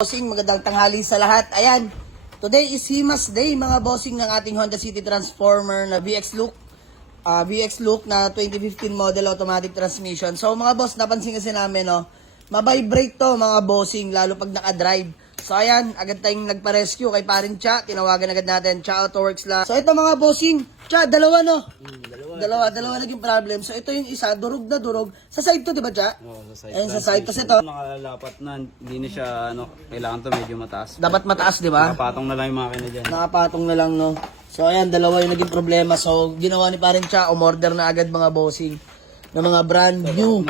Bossing, magandang tanghali sa lahat. Ayan, today is Himas Day mga bossing ng ating Honda City Transformer na VX Look na 2015 model automatic transmission. So mga boss, napansin kasi namin, no, mabibrate to mga bossing, lalo pag naka-drive. So ayan, agad tayong nagpa-rescue kay parin Cha, tinawagan agad natin, Cha Autoworks lang. So ito mga bossing, Cha, dalawa no? Dalawa naging problem. So ito yung isa, durog na durog. Sa side to, di ba Cha? Oo, sa side. Ayun sa side, kasi ito, Nakalapat na, hindi na siya, kailangan to medyo mataas. dapat mataas, di ba? Nakapatong na lang yung makina dyan. Nakapatong na lang, no? So, ayan, dalawa yung naging problema. So, ginawa ni parin Cha, umorder na agad mga bossing na mga brand new.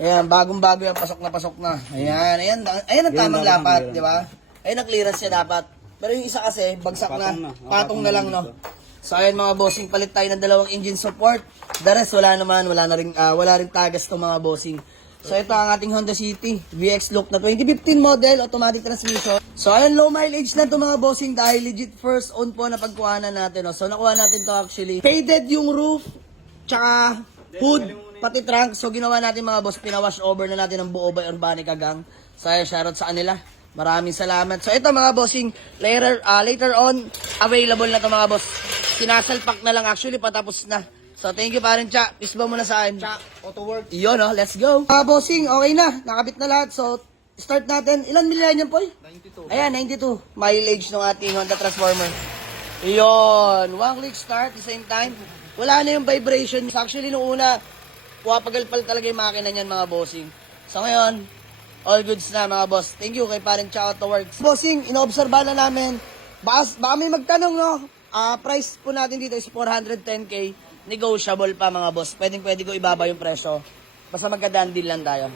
Ayan, bagong-bago yan, pasok na. Ayan ang tamang lapat, di ba? Ayan ang clearance niya dapat. Pero yung isa kasi, bagsak na, patong na lang, no? So, ayan mga bossing, palit tayo ng dalawang engine support. The rest, wala rin tagas to mga bossing. So, ito ang ating Honda City VX Look na 2015 model, automatic transmission. So, ayan, low mileage na to mga bossing dahil legit first own po na pagkuhanan natin. No? So, nakuha natin to actually. Faded yung roof, tsaka hood, pati trunk. So, ginawa natin mga boss, pinawash over na natin ang buo by Urbanica Gang. So, ayan, shoutout sa kanila. Maraming salamat. So, ito mga bossing, later on, available na to mga boss. Sinasalpak na lang actually, patapos na. So, thank you parin Cha. Peace ba muna sa akin? Cha, Autoworks. Iyon, no? Let's go. Mga bossing, okay na. Nakabit na lahat. So, start natin. Ilan milyan yan, Poy? 92. Ayan, 92. Mileage ng ating Honda Transformer. Iyon. One click start, the same time. Wala na yung vibration. So, actually, nung una, puwapagalpal talaga yung makina niyan, mga bossing. So, ngayon, all goods na, mga boss. Thank you kay parin Cha Autoworks. Bossing, inoobserba na namin. Baka may magtanong, no? Price po natin dito is 410K. Negotiable pa mga boss. Pwede ko ibaba yung presyo. Basta magka-deal lang tayo.